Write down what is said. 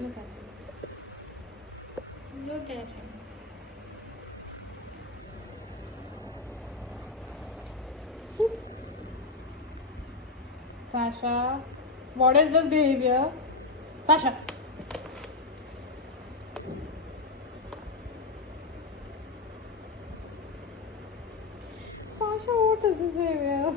Look at him. Look at him. Sasha, what is this behavior? Sasha. Sasha, what is this behavior?